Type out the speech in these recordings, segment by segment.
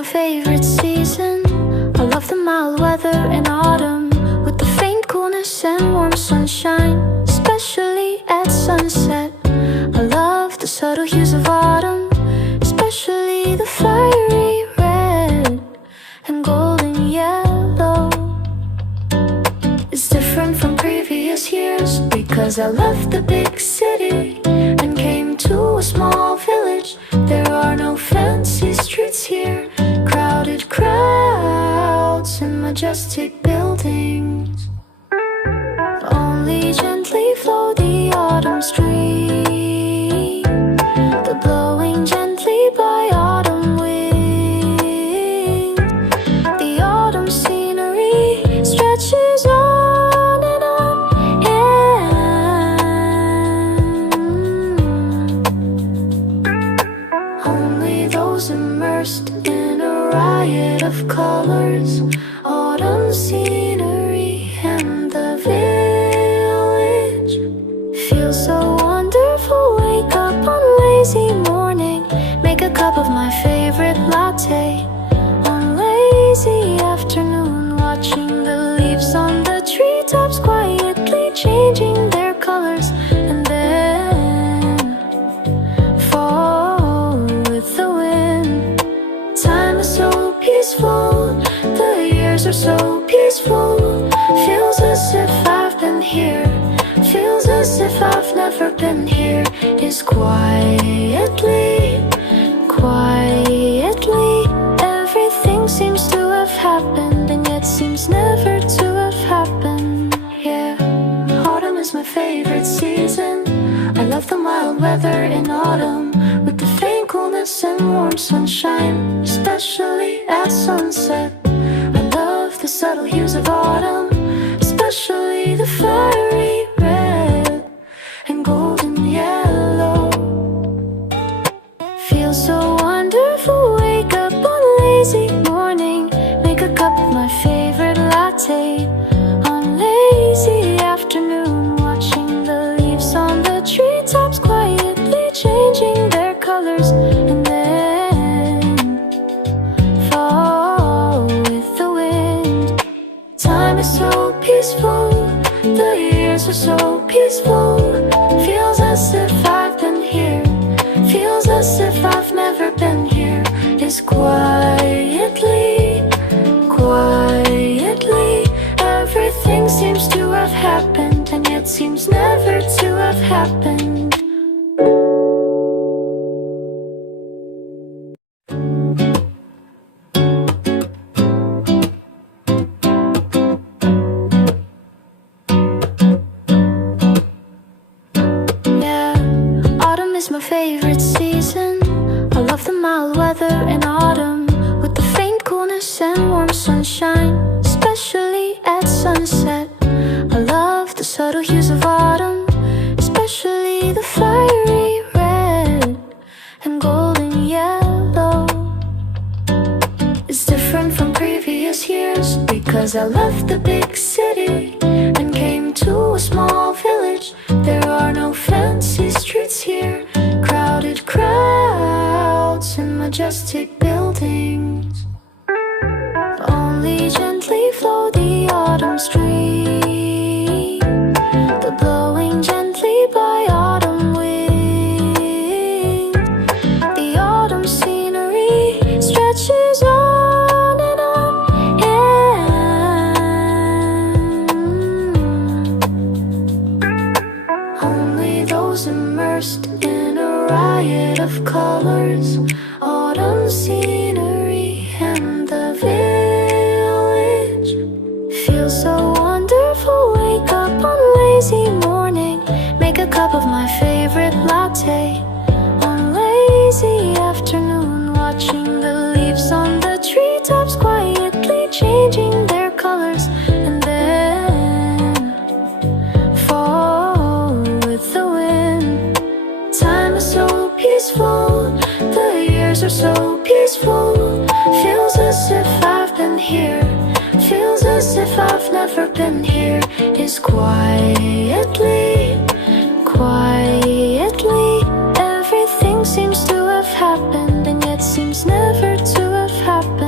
my favorite season. I love the mild weather in autumn, with the faint coolness and warm sunshine, especially at sunset. I love the subtle hues of autumn, especially the fiery red and golden yellow. It's different from previous years because I left the big city and came to a small village. There are no fancy streets here, crowded crowds and majestic buildings. Only gently flow the autumn stream, the blowing gently by autumn wind. The autumn scenery stretches on and on, and only those immersed in a riot of colors, autumn scenery and the village feels so wonderful. Wake up on a lazy morning, make a cup of my favorite latte. On lazy afternoon, watching the leaves on the treetops quietly changing their colors, and then fall with the wind. Time is so peaceful, the years are so peaceful. Feels as if I've been here, feels as if I've never been here. Is quietly, quietly, everything seems to have happened, and yet seems never to have happened. Yeah, autumn is my favorite season. I love the mild weather in autumn, with the faint coolness and warm sunshine, especially at sunset. I love the subtle hues of autumn, especially the fiery red and golden yellow. Feels so wonderful. Wake up on a lazy morning, make a cup of my favorite latte. On lazy afternoon, watching the leaves on the treetops quietly changing their colors, and then fall with the wind. Time is so peaceful, the years are so peaceful. Feels as if I've been here, feels as if I've never been here. Is quietly, quietly, everything seems to have happened, and yet seems never to have happened. Yeah, autumn is my favorite season. I love the mild weather in autumn, with the faint coolness and warm sunshine, especially at sunset. I love the subtle hues of autumn, especially the fiery red and golden yellow. It's different from previous years because I left the big city and came to a small village. There are no fancy streets here, crowded crowds and majestic buildings. Only gently flow the autumn stream, the blowing gently by autumn wind. The autumn scenery stretches on and on, and only those immersed in a riot of colors, autumn scenery and the village feels so wonderful. Wake up on a lazy morning, make a cup of my favorite latte. On lazy afternoon, watching the leaves on the treetops quietly changing their colors, and then fall with the wind. Time is so peaceful, the years are so peaceful. Feels as if I've been here, feels as if I've never been here. Is quietly, quietly, everything seems to have happened, and yet seems never to have happened.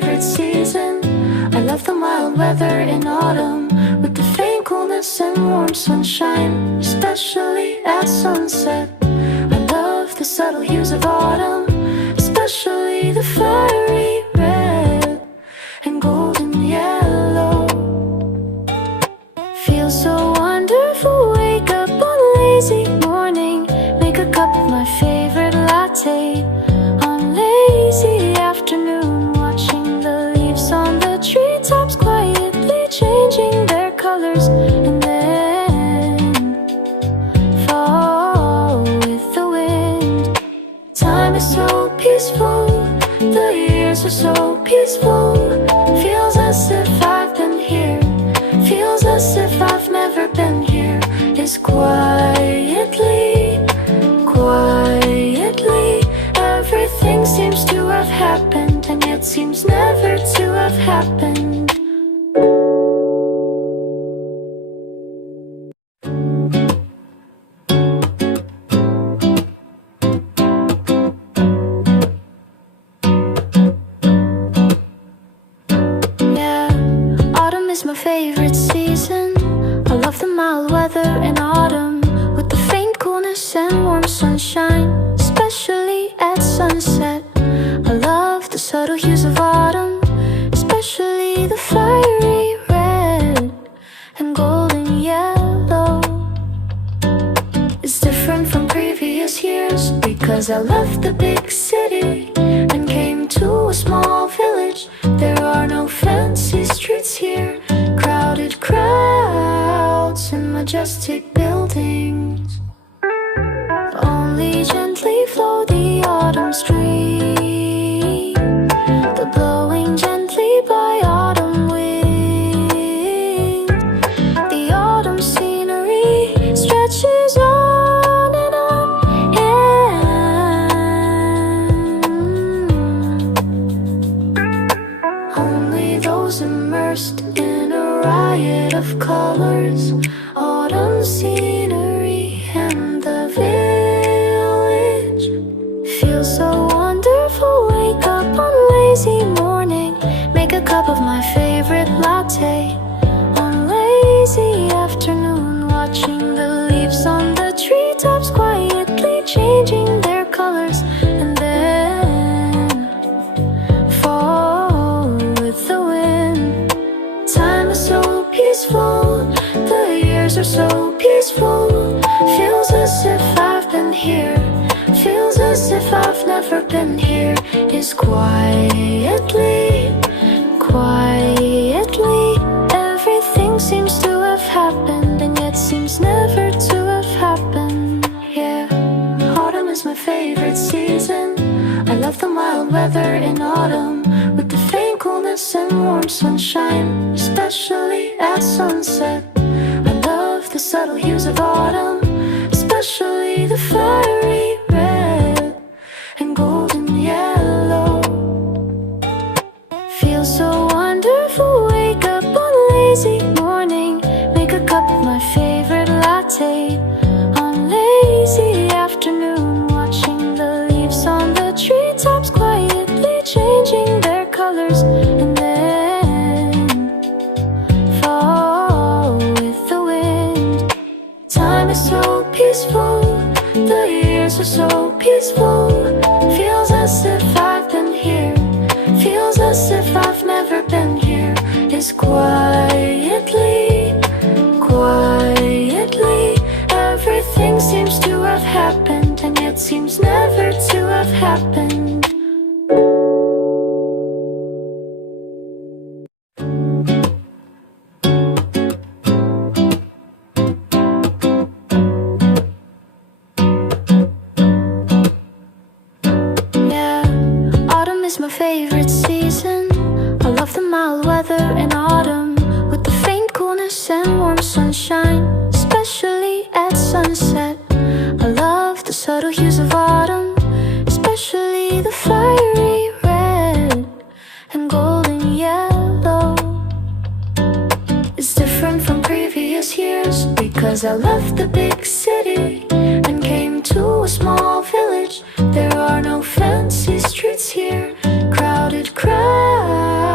favorite season. I love the mild weather in autumn, with the faint coolness and warm sunshine, especially at sunset. I love the subtle hues of autumn, especially the fiery red and golden yellow. Feels so wonderful, wake up on a lazy morning, make a cup of my favorite latte. On lazy afternoon, watching the leaves on the treetops quietly changing their colors, and then fall with the wind. Time is so peaceful, the years are so peaceful. Feels as if I've been here, feels as if I've never been here. Is quietly, quietly, everything seems to have happened, and yet seems never to have happened. Is my favorite season. I love the mild weather in autumn, with the faint coolness and warm sunshine, especially at sunset. I love the subtle hues of autumn, especially the fiery red and golden yellow. It's different from previous years, because I left the big city and came to a small village. There are no fancy streets here, crowded crowds and majestic buildings. Only gently flow the autumn stream, the blowing gently by autumn wind. The autumn scenery stretches on and on, and only those immersed in a riot of colors, autumn scenery and the village. Feels so wonderful, wake up on a lazy morning, make a cup of my favorite latte. On lazy afternoon, watching the leaves on the treetops quietly changing their colors, and then fall with the wind. Time is so peaceful, the years are so peaceful. Feels as if I've been here, feels as if I've never been here. Is quietly, quietly, everything seems to have happened, and yet seems never to have happened. Yeah, autumn is my favorite season. I love the mild weather in autumn, with the faint coolness and warm sunshine, especially at sunset. I love the subtle hues of autumn, especially the fiery red and golden yellow. Feels so wonderful, wake up on a lazy morning, make a cup of my favorite latte. On lazy afternoon, watching the leaves on the treetops quietly changing their colors, and then fall with the wind. Time is so peaceful, the years are so peaceful. Feels as if I've been here, feels as if I've never been here. Is quietly, quietly, everything seems to have happened, and yet seems never to have happened. Yeah, autumn is my favorite season. I love the mild weather in autumn, with the faint coolness and warm sunshine, especially at sunset. I love the subtle hues of autumn, especially the fiery red and golden yellow. It's different from previous years, because I left the big city and came to a small village. There are no fancy streets here, crowded crowds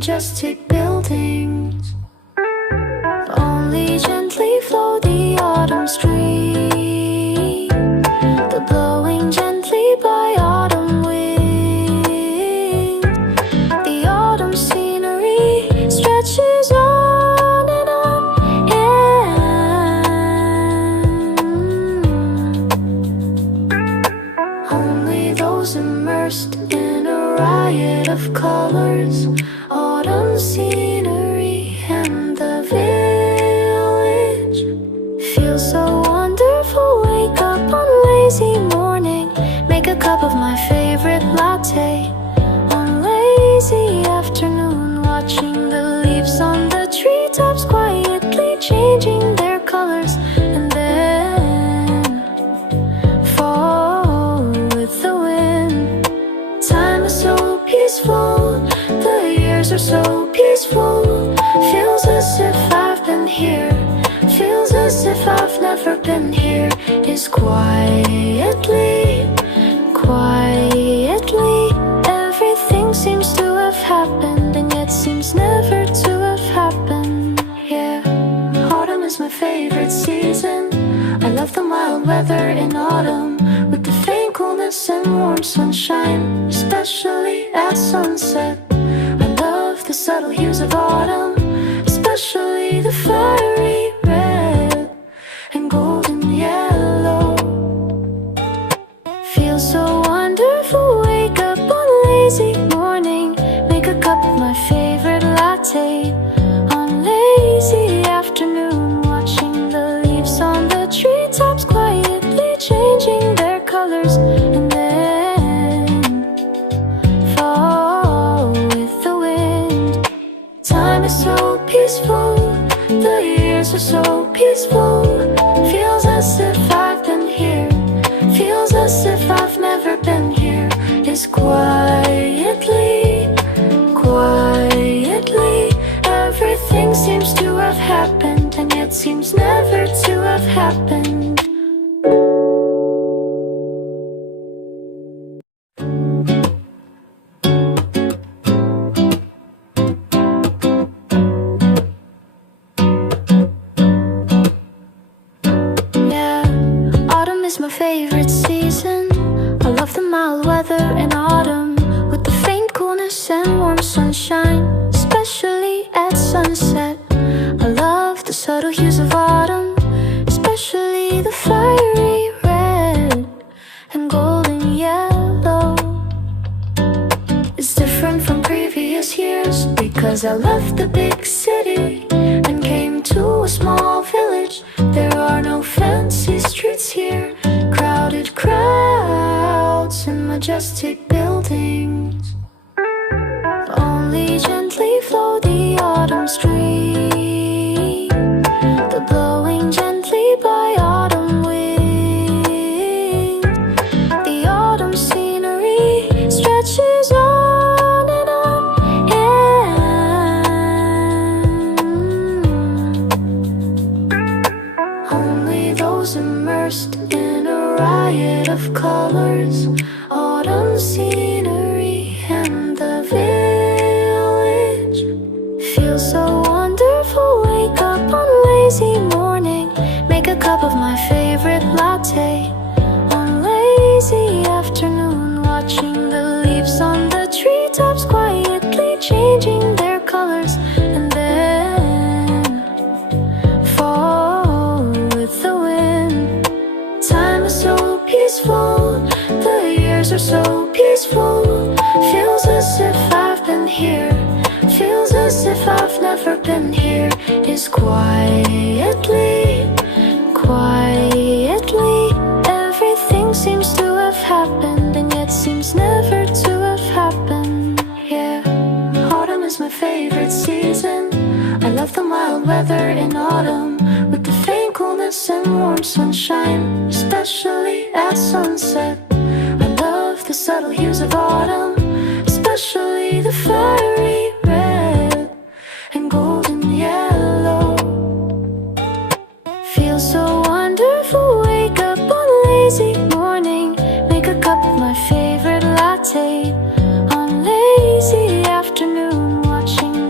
majestic buildings. Only gently flow the autumn stream, the blowing gently by autumn wind. The autumn scenery stretches on and on, and only those immersed in a riot of colors, autumn scenery and the village feel so wonderful. Wake up on lazy morning, make a cup of my favorite latte. On lazy afternoon, watching the leaves on the treetops quietly changing their colors, and then fall with the wind. Time is so peaceful, the years are so peaceful. Feels as if I've been here, feels as if I've never been here. Is quietly, quietly, everything seems to have happened, and yet seems never to have happened. Yeah, autumn is my favorite season. I love the mild weather in autumn, with the faint coolness and warm sunshine, especially at sunset. I love the subtle hues of autumn, especially the fiery red and golden yellow. Feels so wonderful. Wake up on lazy morning, make a cup of my favorite latte. On lazy afternoon, watching the leaves on the treetops quietly changing their colors, and then fall with the wind. Time is so peaceful, the years are so peaceful. Feels as if I've been here, feels as if I've never been here. Is quietly, quietly, everything seems to have happened, and yet seems never to have happened. Yeah, autumn is my favorite season. I love the mild weather in autumn, with the faint coolness and warm sunshine, especially at sunset. I love the subtle hues of autumn, especially the fiery red and golden yellow. It's different from previous years because I left the big city and came to a small village. There are no fancy streets here, crowded crowds and majestic buildings. Only gently flow the autumn stream, the blowing gently by autumn wind. The autumn scenery stretches on and on, and only those immersed in a riot of colors, autumn scenery and the village feel so wonderful. Wake up on lazy morning, make a cup of my favorite latte. On lazy afternoon, watching the leaves on the treetops quietly changing their colors, and then fall with the wind. Time is so peaceful, the years are so peaceful. Feels as if I've been here, feels as if I've never been here. Is quietly, quietly, everything seems to have happened, and yet seems never to have happened. Yeah, autumn is my favorite season. I love the mild weather in autumn, with the faint coolness and warm sunshine, especially at sunset. I love the subtle hues of autumn, especially the fiery red and golden yellow. Feels so wonderful. Wake up on lazy morning, make a cup of my favorite latte. On lazy afternoon, watching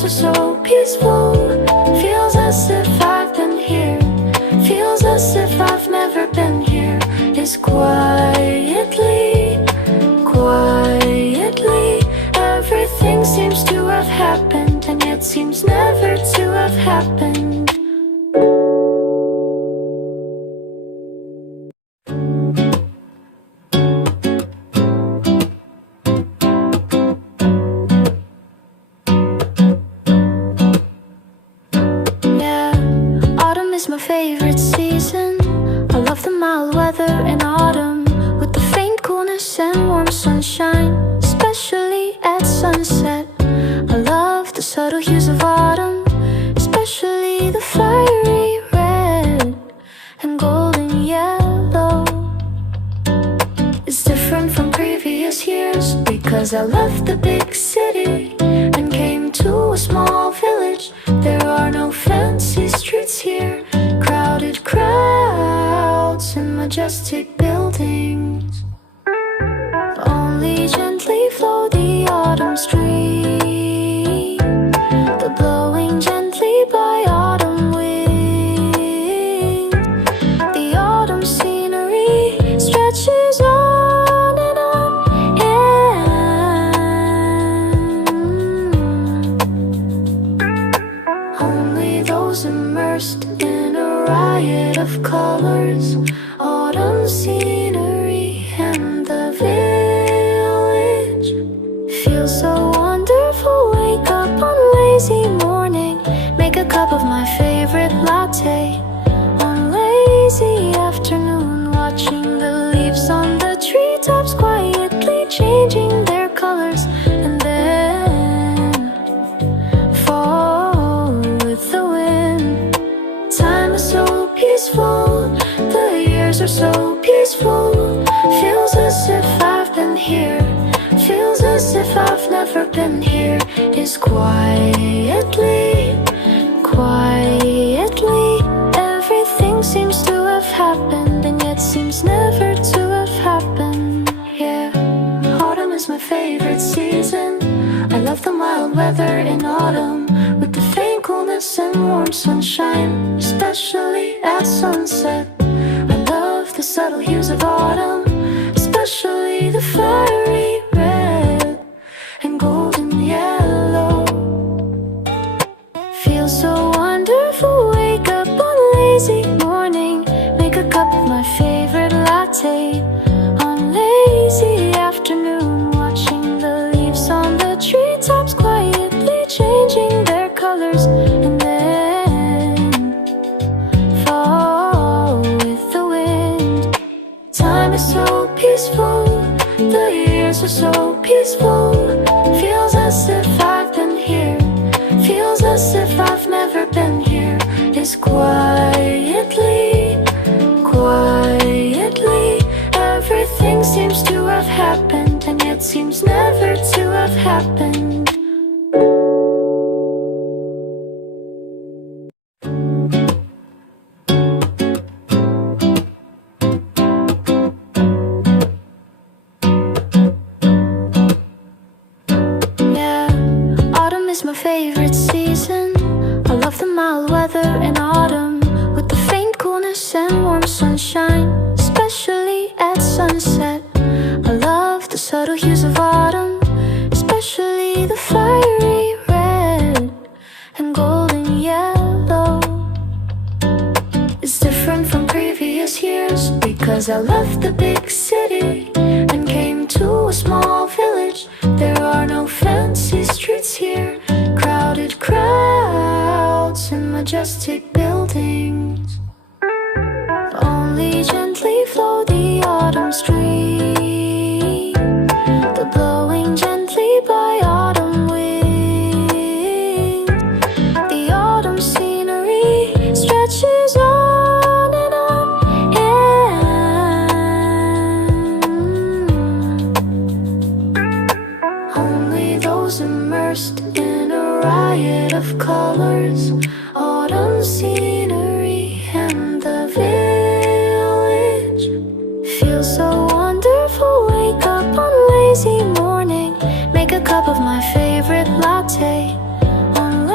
years are so peaceful. Feels as if I've been here. Feels as if I've never been here. Is quietly, quietly. Everything seems to have happened, and yet seems never to have happened. Autumn is my favorite season. I love the mild weather in autumn, with the faint coolness and warm sunshine, especially at sunset. I love the subtle hues of autumn, especially the fiery red and golden yellow. It's different from previous years because I left the big city and came to a small village. There are no fancy streets here, crowded crowds and majestic buildings. Only gently flow the autumn stream, the blowing gently by autumn wind. The autumn scenery stretches on and on, only those immersed in a riot of colors, autumn scenery and the village. Feels so wonderful, wake up on lazy morning, make a cup of my favorite latte. On lazy afternoon, watching the leaves on the treetops quietly changing their colors, and then fall with the wind. Time is so peaceful, the years are so peaceful. Feels as if I've been here, feels as if I've never been here. Is quietly, quietly. Everything seems to have happened, and yet seems never to have happened. Yeah, autumn is my favorite season. I love the mild weather in autumn, with the faint coolness and warm sunshine, especially at sunset. I love the subtle hues of autumn, especially the fiery red and golden yellow. Feels so wonderful, wake up on lazy morning, make a cup of my favorite latte. On lazy afternoon, watching the leaves on the treetops quietly changing their colors, and then fall with the wind. Time is so peaceful, the years are so peaceful. Feels as if I've been here, feels as if I've never been here. Is quietly, quietly. Everything seems to have happened, and yet seems never to have happened. Is my favorite season. I love the mild weather in autumn, with the faint coolness and warm sunshine, especially at sunset. I love the subtle hues of autumn, especially the fiery red and golden yellow. It's different from previous years because I left the big city and came to a small village. There are no fancy streets here, crowded crowds and majestic buildings. Only gently flow the autumn stream, the blowing gently by autumn wind. The autumn scenery stretches on and on, only those immersed in a riot of colors, autumn scenery and the village. Feels so wonderful, wake up on lazy morning, make a cup of my favorite latte. On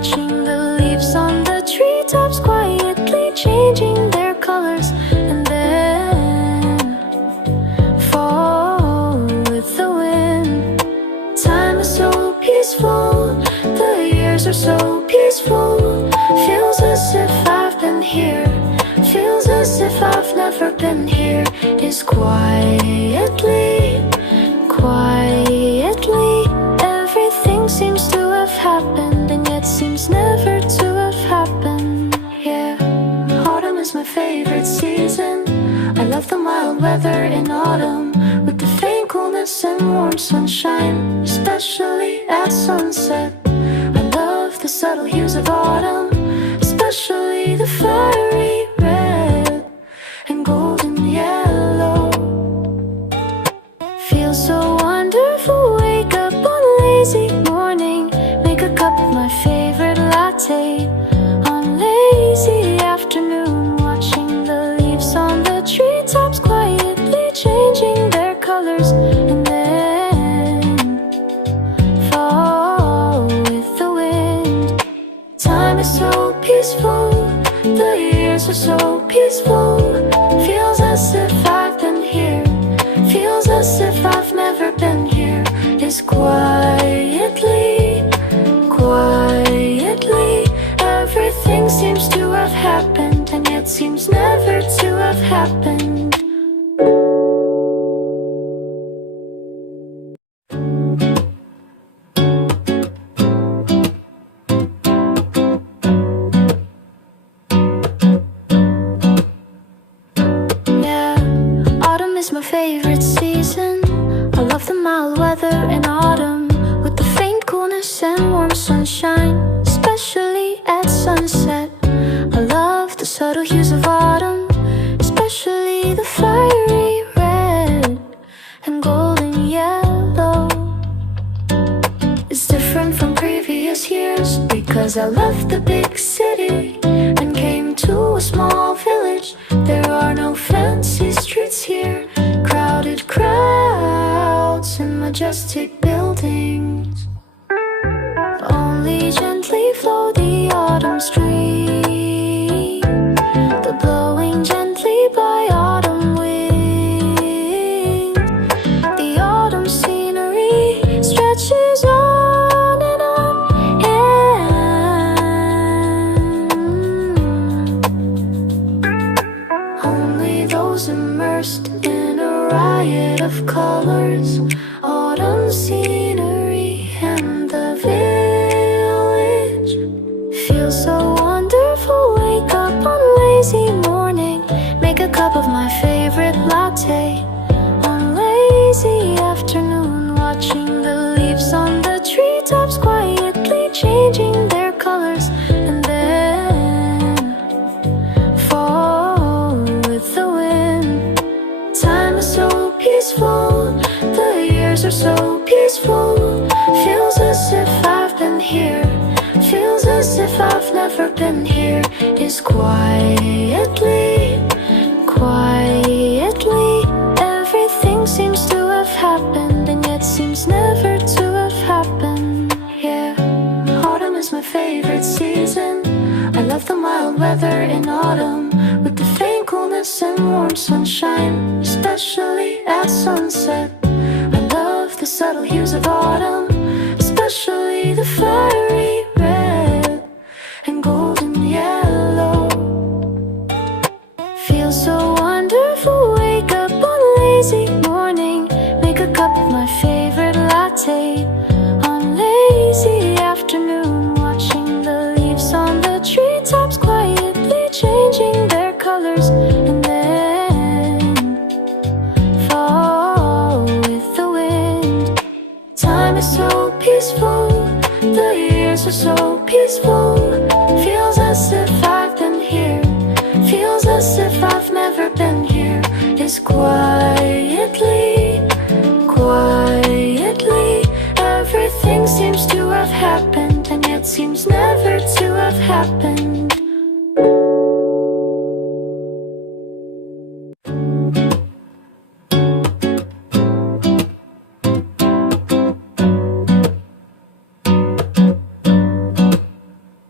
watching the leaves on the treetops quietly changing their colors, and then fall with the wind. Time is so peaceful, the years are so peaceful. Feels as if I've been here, feels as if I've never been here. Is quietly, quietly, everything seems to have happened, and yet seems never to have happened. Yeah, autumn is my favorite season. I love the mild weather in autumn, with the faint coolness and warm sunshine, especially at sunset. I love the subtle hues of autumn, especially the fiery red and golden yellow. Feels so wonderful, wake up on a lazy morning, make a cup of my favorite latte. On lazy afternoon, watching the leaves on the treetops quietly changing their colors, and then fall with the wind. Time is so peaceful, the years are so peaceful. Feels as if I've been here, feels as if I've never been here. Is quietly, quietly, everything seems to have happened, and yet seems never to have happened. Yeah, autumn is my favorite season. I love the mild weather in autumn, with the faint coolness and warm sunshine, especially at sunset. I love the subtle hues of autumn, especially the fiery red and golden yellow. It's different from previous years because I left the big city and came to a small village. There are no fancy streets here, crowded crowds and majestic buildings. Only gently flow the autumn stream, the blowing gently by autumn wind. The autumn scenery stretches on and on, and only those immersed in a riot of colors, autumn scenery and the village. Feels so wonderful, wake up on a lazy morning, make a cup of my favorite latte. On lazy afternoon, watching the leaves on the treetops quietly changing their colors, and then fall with the wind. Time is so peaceful, the years are so peaceful. Feels as if I've been here, feels as if I've never been here. Is quietly, quietly, everything seems to have happened, and yet seems never to have happened. Yeah, autumn is my favorite season. I love the mild weather in autumn, with the faint coolness and warm sunshine, especially at sunset. I love the subtle hues of autumn, especially the fiery red and golden yellow. Feels so wonderful, wake up on a lazy morning, make a cup of my favorite latte. On lazy afternoon, watching the leaves on the treetops quietly changing their colors, and then fall with the wind. Time is so peaceful, the years are so peaceful. Feels as if I've been here, feels as if I've never been here. Is quietly, quietly, everything seems to have happened, and yet seems never to have happened.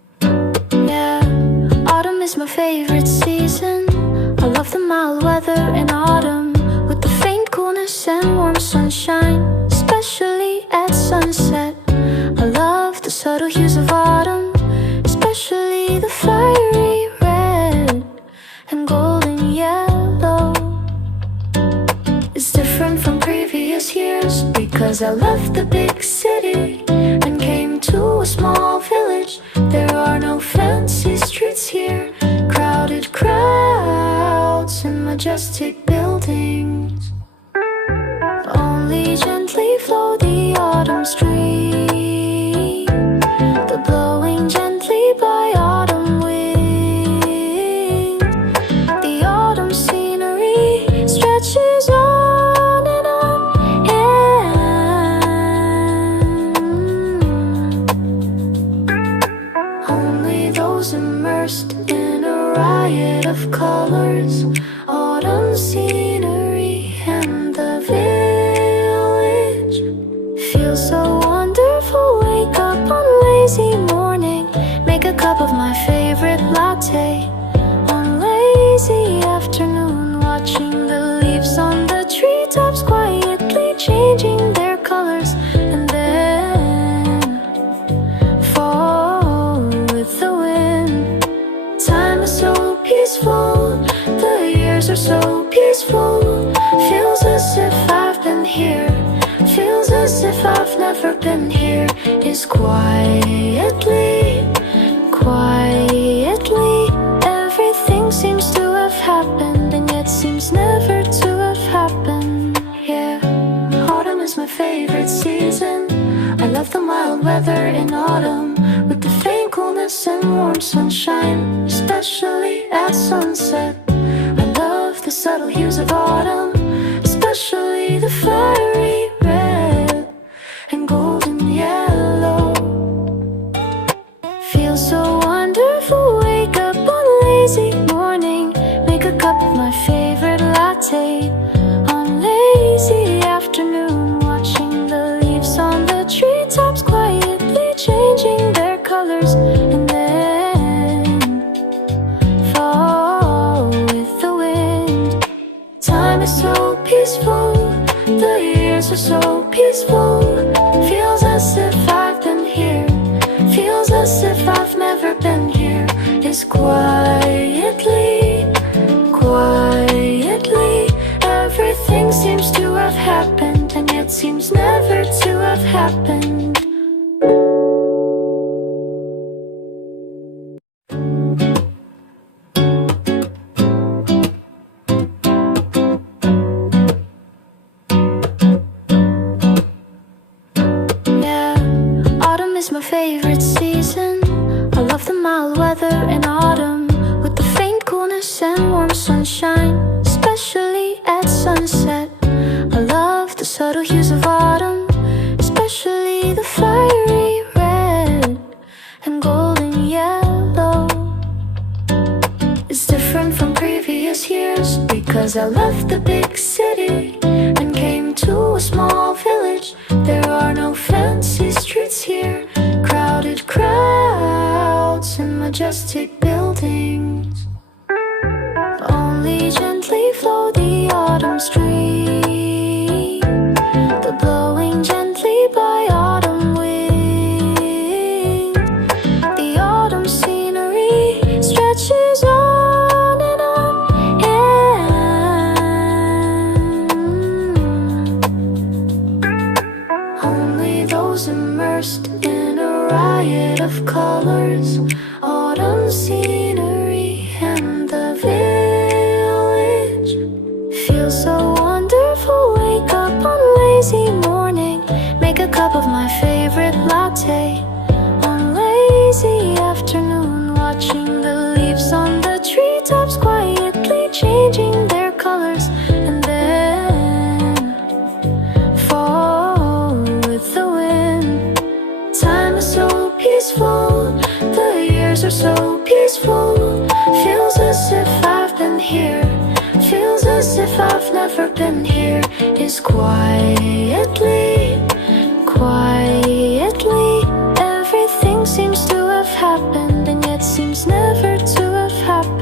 is my favorite season. I love the mild weather in autumn, with the faint coolness and warm sunshine, especially at sunset. I love the subtle hues of autumn, especially the fiery red and golden yellow. It's different from previous years because I left the big city and came to a small village. There are no fancy streets here, crowded crowds and majestic buildings. Only gently flow the autumn stream, the blowing gently by autumn wind. The autumn scenery stretches on and on, and only those immersed in a riot of colors, autumn scenery and the village, feel so wonderful. Wake up on lazy morning, make a cup of my favorite latte. On lazy afternoon, watching the leaves on the treetops quietly changing their colors, and then fall with the wind. Time is so peaceful, the years are so peaceful. Feels as if I've been here, feels as if I've never been here. Is quietly, quietly, everything seems to have happened, and yet seems never to have happened. Yeah, autumn is my favorite season. I love the mild weather in autumn, with the faint coolness and warm sunshine, especially at sunset. I love the subtle hues of autumn, especially the fiery red and golden yellow. Feels so wonderful. Wake up on lazy morning, make a cup of my favorite latte. On lazy afternoon, watching the leaves on the treetops quietly changing their colors, and then fall with the wind. Time is so peaceful, the years are so peaceful. Feels as if I've been here, feels as if I've never been here. Is quietly, quietly, everything seems to have happened, and yet seems never to have happened. Yeah, autumn is my favorite season. I love the mild weather in autumn, with the faint coolness and warm sunshine, especially at sunset. I love the subtle hues of autumn, especially the fiery red and golden yellow. It's different from previous years because I left the big city and came to a small village. There are no fancy streets here, crowded crowds and majestic buildings. Only gently flow the autumn stream, the blowing gently by autumn wind. The autumn scenery stretches on and on, and only those immersed in a riot of colors, autumn scenery and the village, feel so wonderful. Wake up on lazy morning, make a cup of my favorite latte. On lazy afternoon, watching the leaves on the treetops quietly changing their colors, and then fall with the wind. Time is so peaceful, the years are so peaceful. Feels as if I've been here, feels as if I've never been here. Is quietly, quietly, everything seems to have happened, and yet seems never to have happened.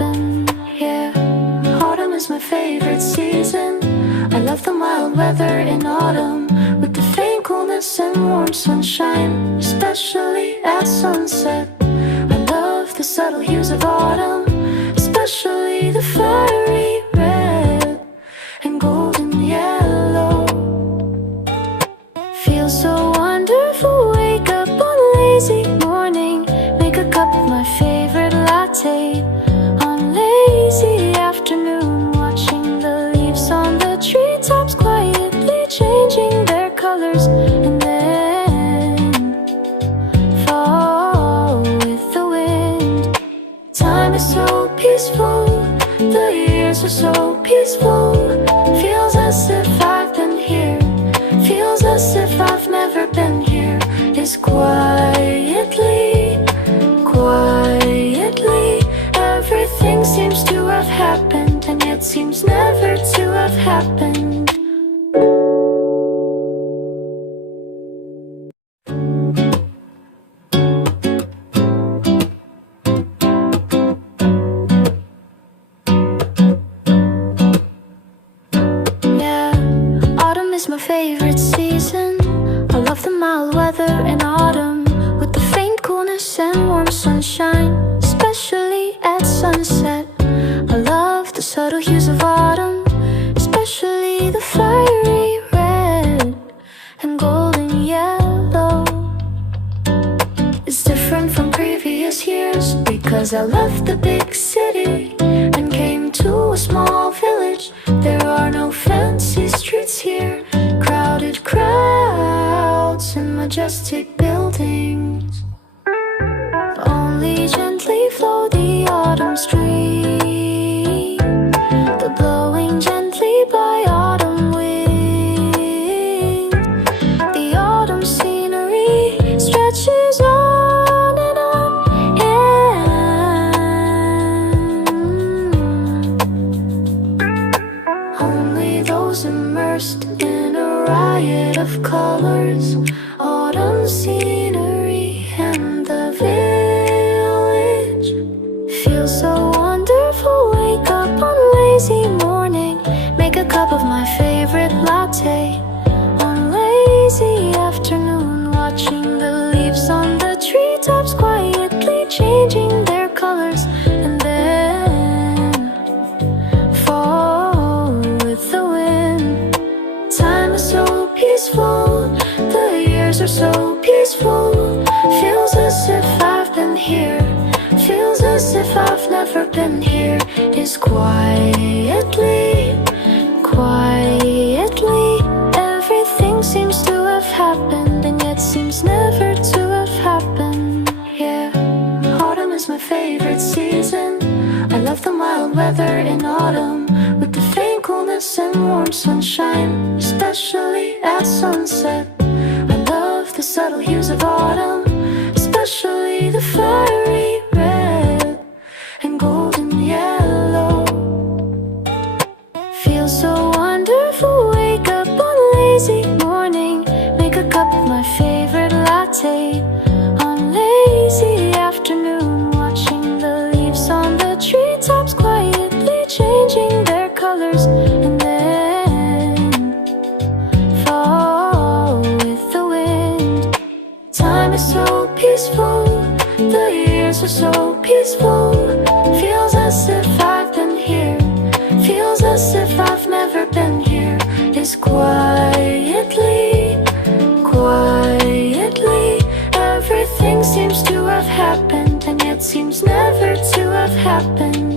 favorite season. I love the mild weather in autumn, with the faint coolness and warm sunshine, especially at sunset. I love the subtle hues of autumn, especially the fiery red and golden yellow. Feels so wonderful, wake up on a lazy morning, make a cup of my favorite latte. On lazy afternoon, watching the leaves on the treetops quietly changing their colors, and then fall with the wind. Time is so peaceful, the years are so peaceful. Feels as if I've been here, feels as if I've never been here. Is quietly, quietly, everything seems to have happened, and yet seems never to have happened. Yeah, autumn is my favorite season. I love the mild weather in autumn, with the faint coolness and warm sunshine, especially at sunset. I love the subtle hues of autumn, especially the fiery red and golden yellow. It's different from previous years because I left the big city and came to a small village. There are no fancy streets here, crowded crowds and majestic buildings. Only gently flow the autumn stream, the blowing gently by autumn wind. The autumn scenery stretches on and on, and only those immersed in a riot of colors, autumn scenery and the village. Feels so wonderful, wake up on a lazy morning, make a cup of my favorite latte. On lazy afternoon, watching the leaves on the treetops quietly changing their colors, and then fall with the wind. Time is so peaceful, the years are so peaceful. Feels as if I've been here, feels as if I've never been here. Is quietly, quietly, everything seems to have happened, and yet seems never to have happened. Yeah, autumn is my favorite season. I love the mild weather in autumn, with the faint coolness and warm sunshine, especially at sunset. I love the subtle hues of autumn, especially the fiery red and golden yellow. Feels so wonderful, wake up on a lazy morning, make a cup of my favorite latte. On lazy afternoon, watching the leaves on the treetops quietly changing their colors, and then fall with the wind. Time is so peaceful, the years are so peaceful. Feels as if I've been here, feels as if I've never been here. Is quietly, quietly, everything seems to have happened, and yet seems never to have happened.